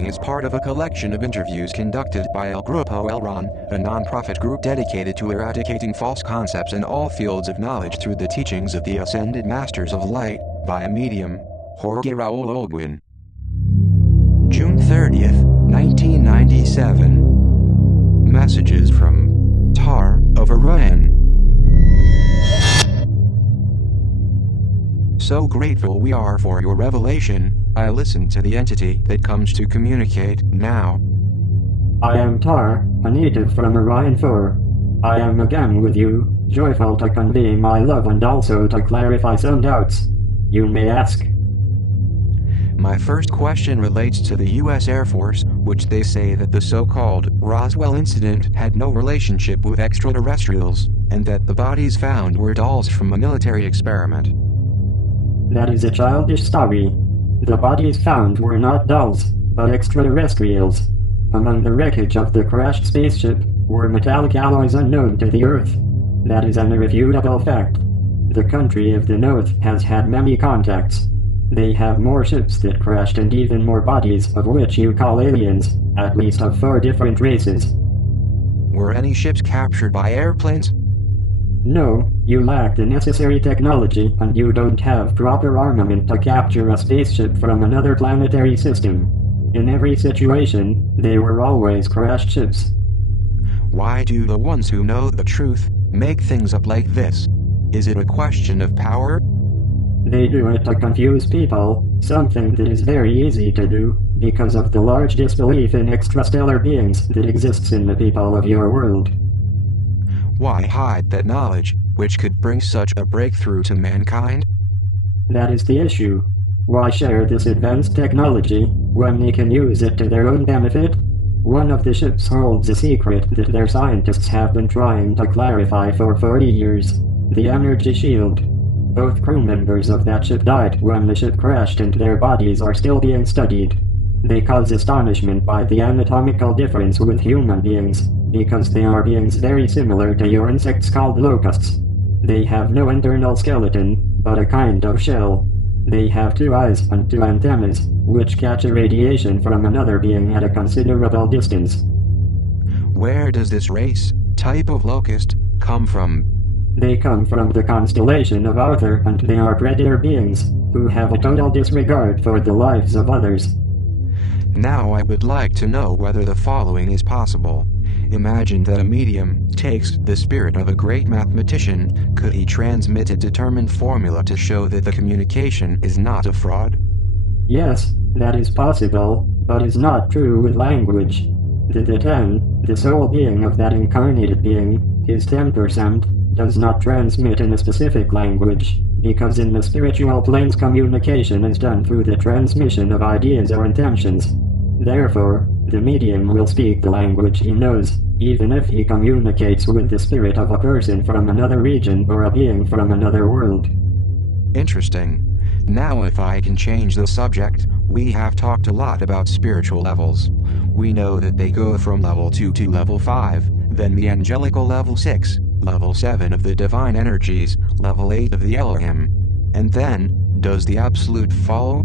following is part of a collection of interviews conducted by El Grupo Elron, a non-profit group dedicated to eradicating false concepts in all fields of knowledge through the teachings of the Ascended Masters of Light, via medium, Jorge Raul Olguin. June 30th, 1997. Messages from Tar of Orion. So grateful we are for your revelation. I listen to the entity that comes to communicate now. I am Tar, a native from Orion 4. I am again with you, joyful to convey my love and also to clarify some doubts. You may ask. My first question relates to the U.S. Air Force, which they say that the so-called Roswell incident had no relationship with extraterrestrials, and that the bodies found were dolls from a military experiment. That is a childish story. The bodies found were not dolls, but extraterrestrials. Among the wreckage of the crashed spaceship were metallic alloys unknown to the Earth. That is an irrefutable fact. The country of the North has had many contacts. They have more ships that crashed and even more bodies of which you call aliens, at least of 4 different races. Were any ships captured by airplanes? No, you lack the necessary technology and you don't have proper armament to capture a spaceship from another planetary system. In every situation, they were always crashed ships. Why do the ones who know the truth make things up like this? Is it a question of power? They do it to confuse people, something that is very easy to do, because of the large disbelief in extrastellar beings that exists in the people of your world. Why hide that knowledge, which could bring such a breakthrough to mankind? That is the issue. Why share this advanced technology, when they can use it to their own benefit? One of the ships holds a secret that their scientists have been trying to clarify for 40 years. The energy shield. Both crew members of that ship died when the ship crashed and their bodies are still being studied. They cause astonishment by the anatomical difference with human beings, because they are beings very similar to your insects called locusts. They have no internal skeleton, but a kind of shell. They have 2 eyes and 2 antennas, which catch a radiation from another being at a considerable distance. Where does this race, type of locust, come from? They come from the constellation of Arthur and they are predator beings, who have a total disregard for the lives of others. Now I would like to know whether the following is possible. Imagine that a medium takes the spirit of a great mathematician. Could he transmit a determined formula to show that the communication is not a fraud? Yes, that is possible, but is not true with language. The 10, the soul being of that incarnated being, his 10%, does not transmit in a specific language, because in the spiritual planes communication is done through the transmission of ideas or intentions. Therefore, the medium will speak the language he knows, even if he communicates with the spirit of a person from another region or a being from another world. Interesting. Now if I can change the subject, we have talked a lot about spiritual levels. We know that they go from level 2 to level 5, then the angelical level 6, level 7 of the divine energies, level 8 of the Elohim. And then, does the absolute follow?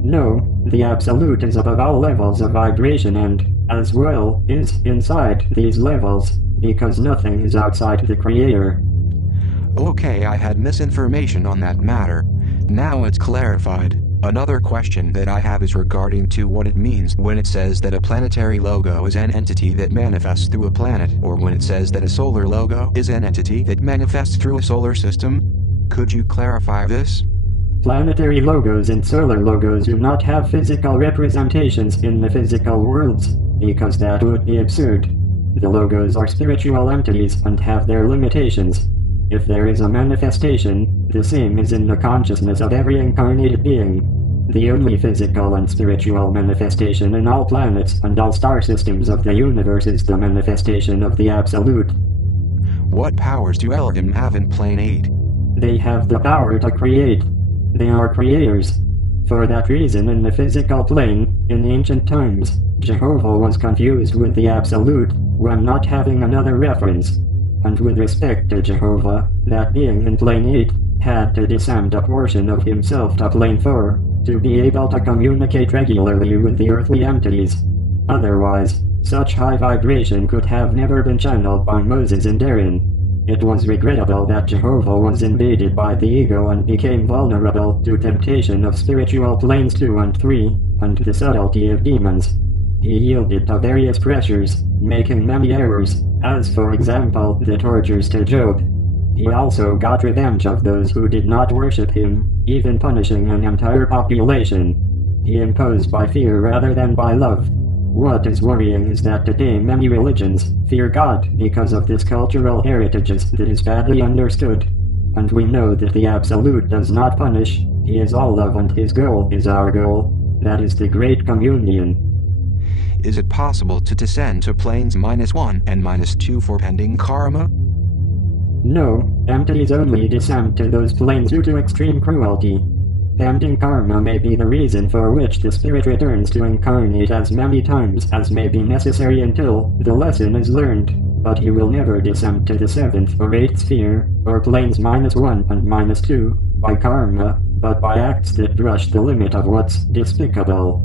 No, the absolute is above all levels of vibration and, as well, is inside these levels, because nothing is outside the Creator. Okay, I had misinformation on that matter. Now it's clarified. Another question that I have is regarding to what it means when it says that a planetary logo is an entity that manifests through a planet, or when it says that a solar logo is an entity that manifests through a solar system. Could you clarify this? Planetary logos and solar logos do not have physical representations in the physical worlds, because that would be absurd. The logos are spiritual entities and have their limitations. If there is a manifestation, the same is in the consciousness of every incarnated being. The only physical and spiritual manifestation in all planets and all star systems of the universe is the manifestation of the Absolute. What powers do Elohim have in Plane 8? They have the power to create. They are creators. For that reason in the physical plane, in ancient times, Jehovah was confused with the Absolute when not having another reference. And with respect to Jehovah, that being in Plane 8, had to descend a portion of himself to Plane 4, to be able to communicate regularly with the earthly entities. Otherwise, such high vibration could have never been channeled by Moses and Aaron. It was regrettable that Jehovah was invaded by the ego and became vulnerable to temptation of spiritual planes 2 and 3, and the subtlety of demons. He yielded to various pressures, making many errors, as for example the tortures to Job. He also got revenge of those who did not worship him, even punishing an entire population. He imposed by fear rather than by love. What is worrying is that today many religions fear God because of this cultural heritages that is badly understood. And we know that the Absolute does not punish, He is all love and His goal is our goal. That is the Great Communion. Is it possible to descend to planes -1 and -2 for pending karma? No, entities only descend to those planes due to extreme cruelty. Pending karma may be the reason for which the spirit returns to incarnate as many times as may be necessary until the lesson is learned, but he will never descend to the 7th or 8th sphere, or planes -1 and -2, by karma, but by acts that brush the limit of what's despicable.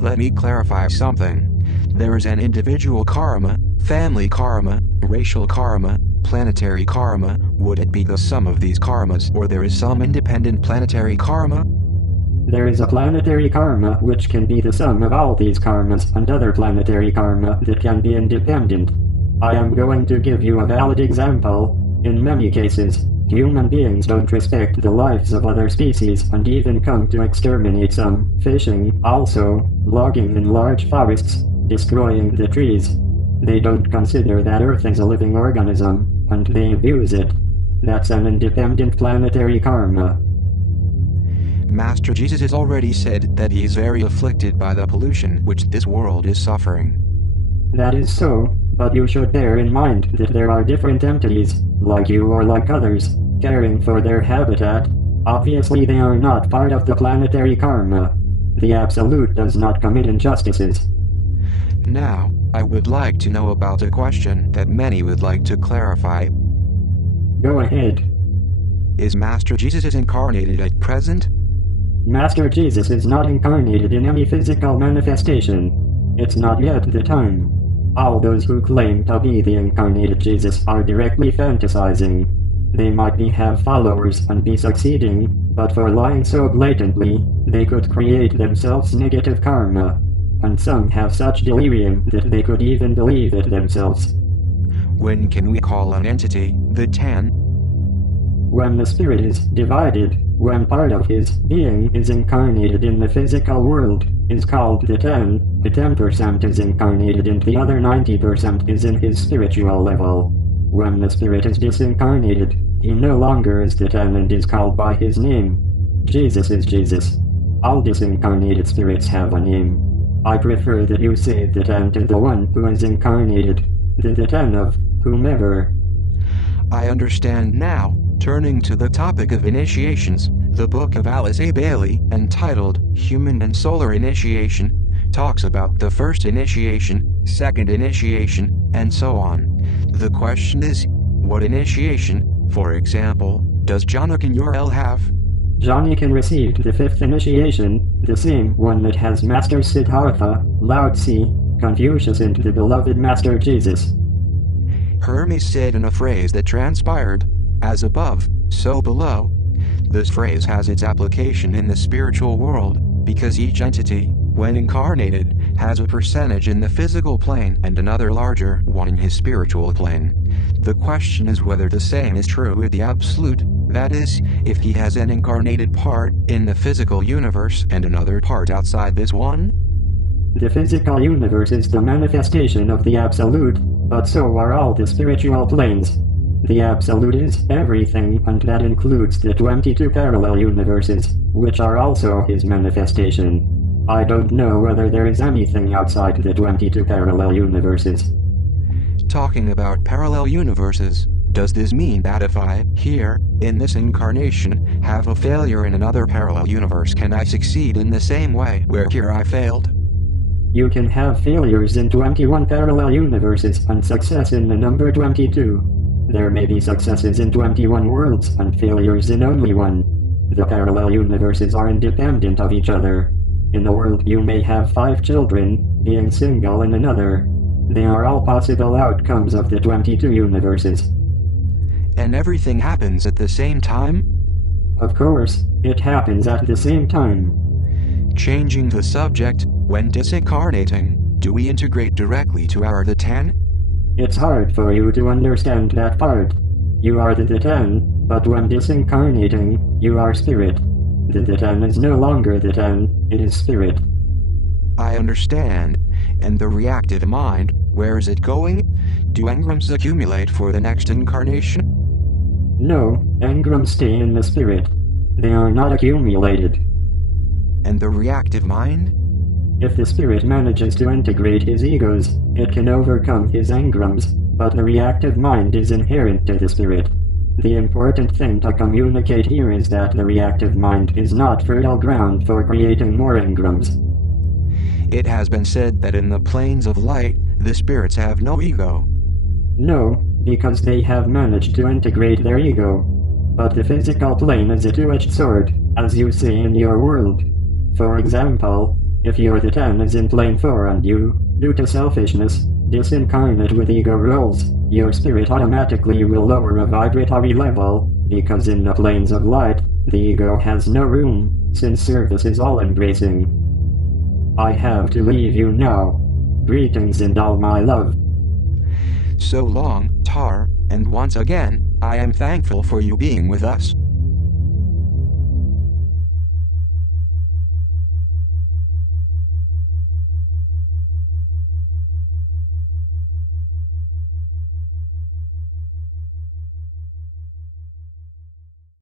Let me clarify something. There is an individual karma, family karma, racial karma, planetary karma. Would it be the sum of these karmas, or there is some independent planetary karma? There is a planetary karma which can be the sum of all these karmas, and other planetary karma that can be independent. I am going to give you a valid example. In many cases, human beings don't respect the lives of other species and even come to exterminate some, fishing, also, logging in large forests, destroying the trees. They don't consider that Earth is a living organism, and they abuse it. That's an independent planetary karma. Master Jesus has already said that he is very afflicted by the pollution which this world is suffering. That is so, but you should bear in mind that there are different entities, like you or like others, caring for their habitat. Obviously they are not part of the planetary karma. The Absolute does not commit injustices. Now, I would like to know about a question that many would like to clarify. Go ahead. Is Master Jesus incarnated at present? Master Jesus is not incarnated in any physical manifestation. It's not yet the time. All those who claim to be the incarnated Jesus are directly fantasizing. They might have followers and be succeeding, but for lying so blatantly, they could create themselves negative karma. And some have such delirium that they could even believe it themselves. When can we call an entity the 10? When the spirit is divided, when part of his being is incarnated in the physical world, is called the 10, the 10% is incarnated and the other 90% is in his spiritual level. When the spirit is disincarnated, he no longer is the 10 and is called by his name. Jesus is Jesus. All disincarnated spirits have a name. I prefer that you say the 10 to the one who is incarnated, the 10 of whomever. I understand now. Turning to the topic of initiations, the book of Alice A. Bailey, entitled Human and Solar Initiation, talks about the first initiation, second initiation, and so on. The question is, what initiation, for example, does Jonathan Url have? Johnny can receive the 5th initiation, the same one that has Master Siddhartha, Lao Tzu, Confucius and the beloved Master Jesus. Hermes said in a phrase that transpired, as above, so below. This phrase has its application in the spiritual world, because each entity, when incarnated, has a percentage in the physical plane and another larger one in his spiritual plane. The question is whether the same is true with the Absolute, that is, if he has an incarnated part in the physical universe and another part outside this one? The physical universe is the manifestation of the Absolute, but so are all the spiritual planes. The Absolute is everything, and that includes the 22 parallel universes, which are also his manifestation. I don't know whether there is anything outside the 22 parallel universes. Talking about parallel universes, does this mean that if I, here, in this incarnation, have a failure in another parallel universe, can I succeed in the same way where here I failed? You can have failures in 21 parallel universes and success in the number 22. There may be successes in 21 worlds and failures in only one. The parallel universes are independent of each other. In a world you may have 5 children, being single in another. They are all possible outcomes of the 22 universes. And everything happens at the same time? Of course, it happens at the same time. Changing the subject, when disincarnating, do we integrate directly to our the 10? It's hard for you to understand that part. You are the 10, but when disincarnating, you are spirit. The 10 is no longer the 10, it is spirit. I understand. And the reactive mind, where is it going? Do engrams accumulate for the next incarnation? No, engrams stay in the spirit. They are not accumulated. And the reactive mind? If the spirit manages to integrate his egos, it can overcome his engrams, but the reactive mind is inherent to the spirit. The important thing to communicate here is that the reactive mind is not fertile ground for creating more engrams. It has been said that in the planes of light, the spirits have no ego. No, because they have managed to integrate their ego. But the physical plane is a two-edged sword, as you see in your world. For example, if your the 10 is in plane 4 and you, due to selfishness, disincarnate with ego roles, your spirit automatically will lower a vibratory level, because in the planes of light, the ego has no room, since service is all-embracing. I have to leave you now. Greetings and all my love. So long, Tar, and once again, I am thankful for you being with us.